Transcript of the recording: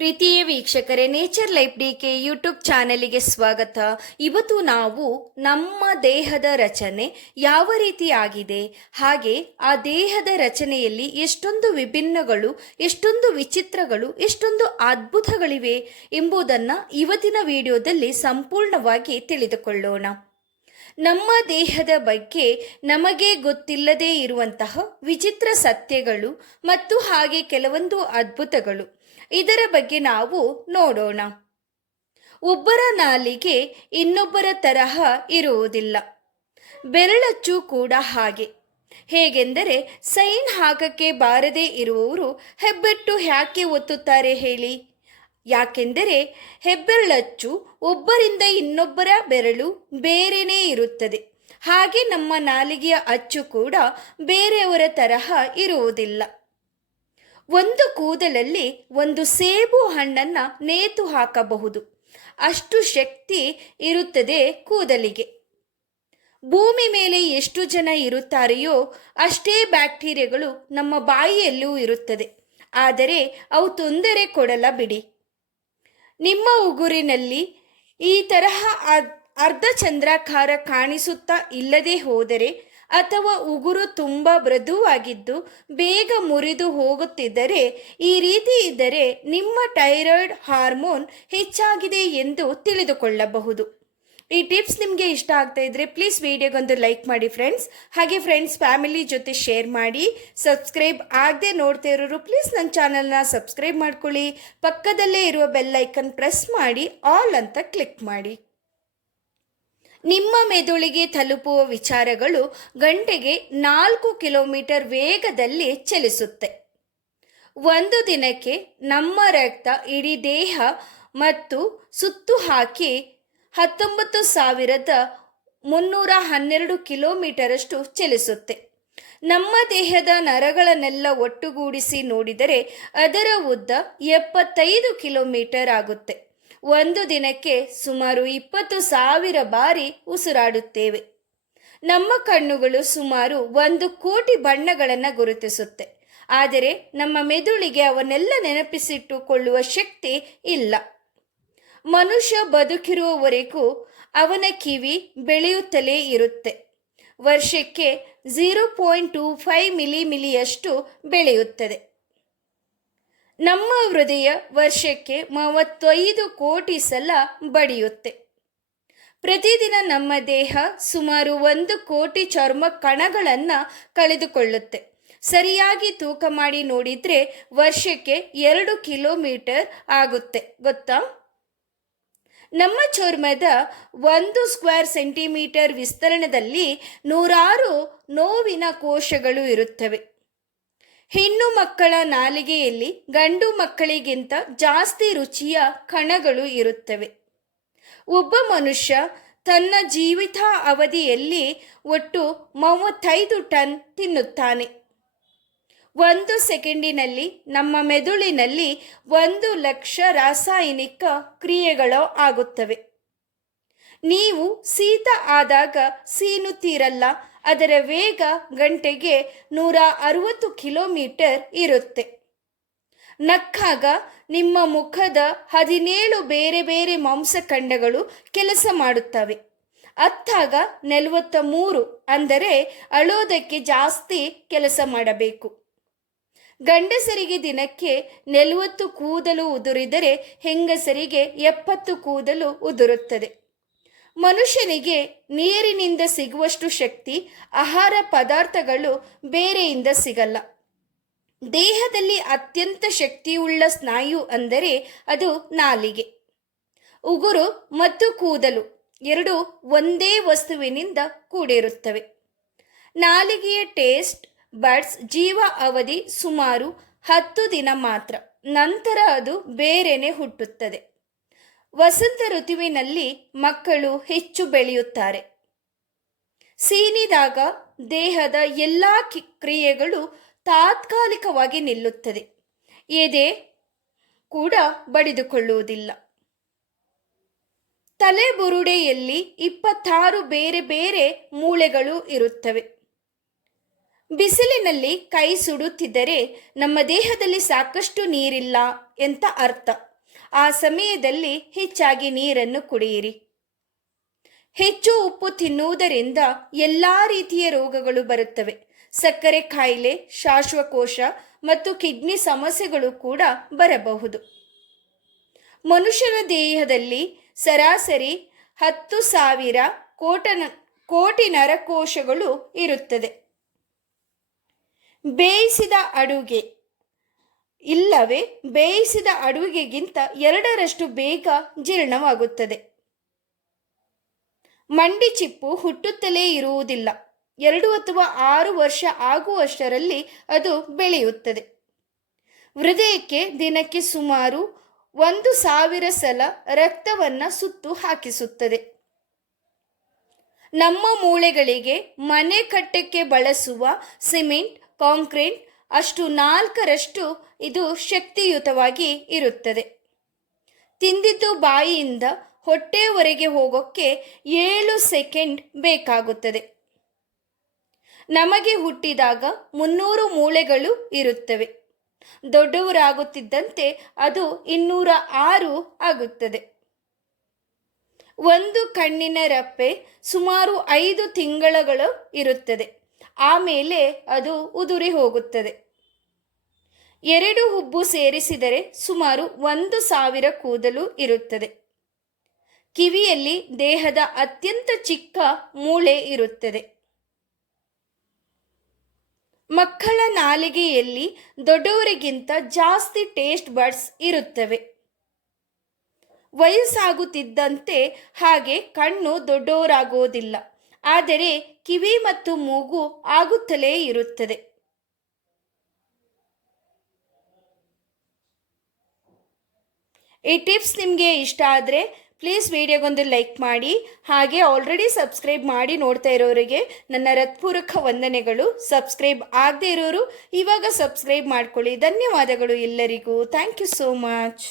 ಪ್ರೀತಿಯ ವೀಕ್ಷಕರೇ nature life D K YouTube ಚಾನೆಲಿಗೆ ಸ್ವಾಗತ. ಇವತ್ತು ನಾವು ನಮ್ಮ ದೇಹದ ರಚನೆ ಯಾವ ರೀತಿ ಆಗಿದೆ, ಹಾಗೆ ಆ ದೇಹದ ರಚನೆಯಲ್ಲಿ ಎಷ್ಟೊಂದು ವಿಭಿನ್ನಗಳು, ಎಷ್ಟೊಂದು ವಿಚಿತ್ರಗಳು, ಎಷ್ಟೊಂದು ಅದ್ಭುತಗಳಿವೆ ಎಂಬುದನ್ನು ಇವತ್ತಿನ ವಿಡಿಯೋದಲ್ಲಿ ಸಂಪೂರ್ಣವಾಗಿ ತಿಳಿದುಕೊಳ್ಳೋಣ. ನಮ್ಮ ದೇಹದ ಬಗ್ಗೆ ನಮಗೆ ಗೊತ್ತಿಲ್ಲದೇ ಇರುವಂತಹ ವಿಚಿತ್ರ ಸತ್ಯಗಳು ಮತ್ತು ಹಾಗೆ ಕೆಲವೊಂದು ಅದ್ಭುತಗಳು. ಇದರ ಬಗ್ಗೆ ನಾವು ನೋಡೋಣ. ಒಬ್ಬರ ನಾಲಿಗೆ ಇನ್ನೊಬ್ಬರ ತರಹ ಇರುವುದಿಲ್ಲ. ಬೆರಳಚ್ಚು ಕೂಡ ಹಾಗೆ. ಹೇಗೆಂದರೆ ಸೈನ್ ಹಾಕಕ್ಕೆ ಬಾರದೇ ಇರುವವರು ಹೆಬ್ಬೆಟ್ಟು ಯಾಕೆ ಒತ್ತುತ್ತಾರೆ ಹೇಳಿ? ಯಾಕೆಂದರೆ ಹೆಬ್ಬೆರಳಚ್ಚು ಒಬ್ಬರಿಂದ ಇನ್ನೊಬ್ಬರ ಬೆರಳು ಬೇರೆನೇ ಇರುತ್ತದೆ. ಹಾಗೆ ನಮ್ಮ ನಾಲಿಗೆಯ ಅಚ್ಚು ಕೂಡ ಬೇರೆಯವರ ತರಹ ಇರುವುದಿಲ್ಲ. ಒಂದು ಕೂದಲಲ್ಲಿ ಒಂದು ಸೇಬು ಹಣ್ಣನ್ನು ನೇತು ಹಾಕಬಹುದು. ಅಷ್ಟು ಶಕ್ತಿ ಇರುತ್ತದೆ ಕೂದಲಿಗೆ. ಭೂಮಿ ಮೇಲೆ ಎಷ್ಟು ಜನ ಇರುತ್ತಾರೆಯೋ ಅಷ್ಟೇ ಬ್ಯಾಕ್ಟೀರಿಯಾಗಳು ನಮ್ಮ ಬಾಯಿಯಲ್ಲೂ ಇರುತ್ತದೆ. ಆದರೆ ಅವು ತೊಂದರೆ ಕೊಡಲ್ಲ ಬಿಡಿ. ನಿಮ್ಮ ಉಗುರಿನಲ್ಲಿ ಈ ತರಹ ಅರ್- ಅರ್ಧ ಚಂದ್ರಾಕಾರ ಕಾಣಿಸುತ್ತಾ ಇಲ್ಲದೆ ಹೋದರೆ ಅಥವಾ ಉಗುರು ತುಂಬ ಮೃದುವಾಗಿದ್ದು ಬೇಗ ಮುರಿದು ಹೋಗುತ್ತಿದ್ದರೆ ಈ ರೀತಿ ಇದ್ದರೆ ನಿಮ್ಮ ಟೈರಾಯ್ಡ್ ಹಾರ್ಮೋನ್ ಹೆಚ್ಚಾಗಿದೆ ಎಂದು ತಿಳಿದುಕೊಳ್ಳಬಹುದು. ಈ ಟಿಪ್ಸ್ ನಿಮಗೆ ಇಷ್ಟ ಆಗ್ತಾ ಇದ್ರೆ ಪ್ಲೀಸ್ ವಿಡಿಯೋಗೊಂದು ಲೈಕ್ ಮಾಡಿ ಫ್ರೆಂಡ್ಸ್ ಹಾಗೆ ಫ್ರೆಂಡ್ಸ್ ಫ್ಯಾಮಿಲಿ ಜೊತೆ ಶೇರ್ ಮಾಡಿ. ಸಬ್ಸ್ಕ್ರೈಬ್ ಆಗದೆ ನೋಡ್ತಾ ಇರೋರು ಪ್ಲೀಸ್ ನನ್ನ ಚಾನಲ್ನ ಸಬ್ಸ್ಕ್ರೈಬ್ ಮಾಡ್ಕೊಳ್ಳಿ. ಪಕ್ಕದಲ್ಲೇ ಇರುವ ಬೆಲ್ ಐಕನ್ ಪ್ರೆಸ್ ಮಾಡಿ ಆಲ್ ಅಂತ ಕ್ಲಿಕ್ ಮಾಡಿ. ನಿಮ್ಮ ಮೆದುಳಿಗೆ ತಲುಪುವ ವಿಚಾರಗಳು ಗಂಟೆಗೆ ನಾಲ್ಕು ಕಿಲೋಮೀಟರ್ ವೇಗದಲ್ಲಿ ಚಲಿಸುತ್ತೆ. ಒಂದು ದಿನಕ್ಕೆ ನಮ್ಮ ರಕ್ತ, ಇಡೀ ದೇಹ ಮತ್ತು ಸುತ್ತು ಹಾಕಿ ಹತ್ತೊಂಬತ್ತು ಸಾವಿರದ ಮುನ್ನೂರ ಹನ್ನೆರಡು ಕಿಲೋಮೀಟರಷ್ಟು ಚಲಿಸುತ್ತೆ. ನಮ್ಮ ದೇಹದ ನರಗಳನ್ನೆಲ್ಲ ಒಟ್ಟುಗೂಡಿಸಿ ನೋಡಿದರೆ ಅದರ ಉದ್ದ ಎಪ್ಪತ್ತೈದು ಕಿಲೋಮೀಟರ್ ಆಗುತ್ತೆ. ಒಂದು ದಿನಕ್ಕೆ ಸುಮಾರು ಇಪ್ಪತ್ತು ಸಾವಿರ ಬಾರಿ ಉಸಿರಾಡುತ್ತೇವೆ. ನಮ್ಮ ಕಣ್ಣುಗಳು ಸುಮಾರು ಒಂದು ಕೋಟಿ ಬಣ್ಣಗಳನ್ನು ಗುರುತಿಸುತ್ತೆ. ಆದರೆ ನಮ್ಮ ಮೆದುಳಿಗೆ ಅವನ್ನೆಲ್ಲ ನೆನಪಿಸಿಟ್ಟುಕೊಳ್ಳುವ ಶಕ್ತಿ ಇಲ್ಲ. ಮನುಷ್ಯ ಬದುಕಿರುವವರೆಗೂ ಅವನ ಕಿವಿ ಬೆಳೆಯುತ್ತಲೇ ಇರುತ್ತೆ. ವರ್ಷಕ್ಕೆ zero point two five milli ಮಿಲಿಯಷ್ಟು ಬೆಳೆಯುತ್ತದೆ. ನಮ್ಮ ಹೃದಯ ವರ್ಷಕ್ಕೆ ಮೂವತ್ತೈದು ಕೋಟಿ ಸಲ ಬಡಿಯುತ್ತೆ. ಪ್ರತಿದಿನ ನಮ್ಮ ದೇಹ ಸುಮಾರು ಒಂದು ಕೋಟಿ ಚರ್ಮ ಕಣಗಳನ್ನು ಕಳೆದುಕೊಳ್ಳುತ್ತೆ. ಸರಿಯಾಗಿ ತೂಕ ಮಾಡಿ ನೋಡಿದರೆ ವರ್ಷಕ್ಕೆ ಎರಡು ಕಿಲೋಮೀಟರ್ ಆಗುತ್ತೆ. ಗೊತ್ತಾ? ನಮ್ಮ ಚರ್ಮದ ಒಂದು ಸ್ಕ್ವೇರ್ ಸೆಂಟಿಮೀಟರ್ ವಿಸ್ತರಣದಲ್ಲಿ ನೂರಾರು ನೋವಿನ ಕೋಶಗಳು ಇರುತ್ತವೆ. ಹೆಣ್ಣು ಮಕ್ಕಳ ನಾಲಿಗೆಯಲ್ಲಿ ಗಂಡು ಮಕ್ಕಳಿಗಿಂತ ಜಾಸ್ತಿ ರುಚಿಯ ಕಣಗಳು ಇರುತ್ತವೆ. ಒಬ್ಬ ಮನುಷ್ಯ ತನ್ನ ಜೀವಿತ ಅವಧಿಯಲ್ಲಿ ಒಟ್ಟು ಮೂವತ್ತೈದು ಟನ್ ತಿನ್ನುತ್ತಾನೆ. ಒಂದು ಸೆಕೆಂಡಿನಲ್ಲಿ ನಮ್ಮ ಮೆದುಳಿನಲ್ಲಿ ಒಂದು ಲಕ್ಷ ರಾಸಾಯನಿಕ ಕ್ರಿಯೆಗಳು ಆಗುತ್ತವೆ. ನೀವು ಶೀತ ಆದಾಗ ಸೀನುತ್ತೀರಲ್ಲ ಅದರ ವೇಗ ಗಂಟೆಗೆ ನೂರ ಅರವತ್ತು ಕಿಲೋಮೀಟರ್ ಇರುತ್ತೆ. ನಕ್ಕಾಗ ನಿಮ್ಮ ಮುಖದ ಹದಿನೇಳು ಬೇರೆ ಬೇರೆ ಮಾಂಸಖಂಡಗಳು ಕೆಲಸ ಮಾಡುತ್ತವೆ. ಅತ್ತಾಗ ನಲವತ್ತ ಮೂರು ಅಂದರೆ ಅಳೋದಕ್ಕೆ ಜಾಸ್ತಿ ಕೆಲಸ ಮಾಡಬೇಕು. ಗಂಡಸರಿಗೆ ದಿನಕ್ಕೆ ನಲವತ್ತು ಕೂದಲು ಉದುರಿದರೆ ಹೆಂಗಸರಿಗೆ ಎಪ್ಪತ್ತು ಕೂದಲು ಉದುರುತ್ತದೆ. ಮನುಷ್ಯನಿಗೆ ನೀರಿನಿಂದ ಸಿಗುವಷ್ಟು ಶಕ್ತಿ, ಆಹಾರ ಪದಾರ್ಥಗಳು ಬೇರೆಯಿಂದ ಸಿಗಲ್ಲ. ದೇಹದಲ್ಲಿ ಅತ್ಯಂತ ಶಕ್ತಿಯುಳ್ಳ ಸ್ನಾಯು ಅಂದರೆ ಅದು ನಾಲಿಗೆ. ಉಗುರು ಮತ್ತು ಕೂದಲು ಎರಡು ಒಂದೇ ವಸ್ತುವಿನಿಂದ ಕೂಡಿರುತ್ತವೆ. ನಾಲಿಗೆಯ ಟೇಸ್ಟ್ ಬಡ್ಸ್ ಜೀವ ಅವಧಿ ಸುಮಾರು ಹತ್ತು ದಿನ ಮಾತ್ರ. ನಂತರ ಅದು ಬೇರೆನೆ ಹುಟ್ಟುತ್ತದೆ. ವಸಂತ ಋತುವಿನಲ್ಲಿ ಮಕ್ಕಳು ಹೆಚ್ಚು ಬೆಳೆಯುತ್ತಾರೆ. ಸೀನಿದಾಗ ದೇಹದ ಎಲ್ಲ ಕ್ರಿಯೆಗಳು ತಾತ್ಕಾಲಿಕವಾಗಿ ನಿಲ್ಲುತ್ತದೆ. ಎದೆ ಕೂಡ ಬಡಿದುಕೊಳ್ಳುವುದಿಲ್ಲ. ತಲೆಬುರುಡೆಯಲ್ಲಿ ಇಪ್ಪತ್ತಾರು ಬೇರೆ ಬೇರೆ ಮೂಳೆಗಳು ಇರುತ್ತವೆ. ಬಿಸಿಲಿನಲ್ಲಿ ಕೈ ಸುಡುತ್ತಿದ್ದರೆ ನಮ್ಮ ದೇಹದಲ್ಲಿ ಸಾಕಷ್ಟು ನೀರಿಲ್ಲ ಎಂತ ಅರ್ಥ? ಆ ಸಮಯದಲ್ಲಿ ಹೆಚ್ಚಾಗಿ ನೀರನ್ನು ಕುಡಿಯಿರಿ. ಹೆಚ್ಚು ಉಪ್ಪು ತಿನ್ನುವುದರಿಂದ ಎಲ್ಲ ರೀತಿಯ ರೋಗಗಳು ಬರುತ್ತವೆ. ಸಕ್ಕರೆ ಕಾಯಿಲೆ ಶ್ವಾಸಕೋಶ ಮತ್ತು ಕಿಡ್ನಿ ಸಮಸ್ಯೆಗಳು ಕೂಡ ಬರಬಹುದು. ಮನುಷ್ಯನ ದೇಹದಲ್ಲಿ ಸರಾಸರಿ ಹತ್ತು ಸಾವಿರ ಕೋಟನ, ಕೋಟಿ ನರಕೋಶಗಳು ಇರುತ್ತದೆ. ಬೇಯಿಸಿದ ಅಡುಗೆ. ಇಲ್ಲವೇ, ಬೇಯಿಸಿದ ಅಡುಗೆಗಿಂತ ಎರಡರಷ್ಟು ಬೇಗ ಜೀರ್ಣವಾಗುತ್ತದೆ. ಮಂಡಿ ಚಿಪ್ಪು ಹುಟ್ಟುತ್ತಲೇ ಇರುವುದಿಲ್ಲ. ಎರಡು ಅಥವಾ ಆರು ವರ್ಷ ಆಗುವಷ್ಟರಲ್ಲಿ ಅದು ಬೆಳೆಯುತ್ತದೆ. ಹೃದಯಕ್ಕೆ ದಿನಕ್ಕೆ ಸುಮಾರು ಒಂದು ಸಾವಿರ ಸಲ ರಕ್ತವನ್ನು ಸುತ್ತು ಹಾಕಿಸುತ್ತದೆ. ನಮ್ಮ ಮೂಳೆಗಳಿಗೆ ಮನೆ ಕಟ್ಟಕ್ಕೆ ಬಳಸುವ ಸಿಮೆಂಟ್ ಕಾಂಕ್ರೀಟ್ ಅಷ್ಟು ನಾಲ್ಕರಷ್ಟು ಇದು ಶಕ್ತಿಯುತವಾಗಿ ಇರುತ್ತದೆ. ತಿಂದಿದ್ದು ಬಾಯಿಯಿಂದ ಹೊಟ್ಟೆವರೆಗೆ ಹೋಗೋಕ್ಕೆ ಏಳು ಸೆಕೆಂಡ್ ಬೇಕಾಗುತ್ತದೆ. ನಮಗೆ ಹುಟ್ಟಿದಾಗ ಮುನ್ನೂರು ಮೂಳೆಗಳು ಇರುತ್ತವೆ. ದೊಡ್ಡವರಾಗುತ್ತಿದ್ದಂತೆ ಅದು ಇನ್ನೂರ ಆರು ಆಗುತ್ತದೆ. ಒಂದು ಕಣ್ಣಿನ ರಪ್ಪೆ ಸುಮಾರು ಐದು ತಿಂಗಳುಗಳು ಇರುತ್ತದೆ. ಆಮೇಲೆ ಅದು ಉದುರಿ ಹೋಗುತ್ತದೆ. ಎರಡು ಹುಬ್ಬು ಸೇರಿಸಿದರೆ ಸುಮಾರು ಒಂದು ಸಾವಿರ ಕೂದಲು ಇರುತ್ತದೆ. ಕಿವಿಯಲ್ಲಿ ದೇಹದ ಅತ್ಯಂತ ಚಿಕ್ಕ ಮೂಳೆ ಇರುತ್ತದೆ. ಮಕ್ಕಳ ನಾಲಿಗೆಯಲ್ಲಿ ದೊಡ್ಡವರಿಗಿಂತ ಜಾಸ್ತಿ ಟೇಸ್ಟ್ ಬಡ್ಸ್ ಇರುತ್ತವೆ. ವಯಸ್ಸಾಗುತ್ತಿದ್ದಂತೆ ಹಾಗೆ ಕಣ್ಣು ದೊಡ್ಡವರಾಗುವುದಿಲ್ಲ ಆದರೆ ಕಿವಿ ಮತ್ತು ಮೂಗು ಆಗುತ್ತಲೇ ಇರುತ್ತದೆ. ಈ ಟಿಪ್ಸ್ ನಿಮಗೆ ಇಷ್ಟ ಆದರೆ ಪ್ಲೀಸ್ ವಿಡಿಯೋಗೊಂದು ಲೈಕ್ ಮಾಡಿ, ಹಾಗೆ ಆಲ್ರೆಡಿ ಸಬ್ಸ್ಕ್ರೈಬ್ ಮಾಡಿ ನೋಡ್ತಾ ಇರೋರಿಗೆ ನನ್ನ ಹೃತ್ಪೂರ್ವಕ ವಂದನೆಗಳು. ಸಬ್ಸ್ಕ್ರೈಬ್ ಆಗದೇ ಇರೋರು ಇವಾಗ ಸಬ್ಸ್ಕ್ರೈಬ್ ಮಾಡ್ಕೊಳ್ಳಿ. ಧನ್ಯವಾದಗಳು ಎಲ್ಲರಿಗೂ. Thank you so much.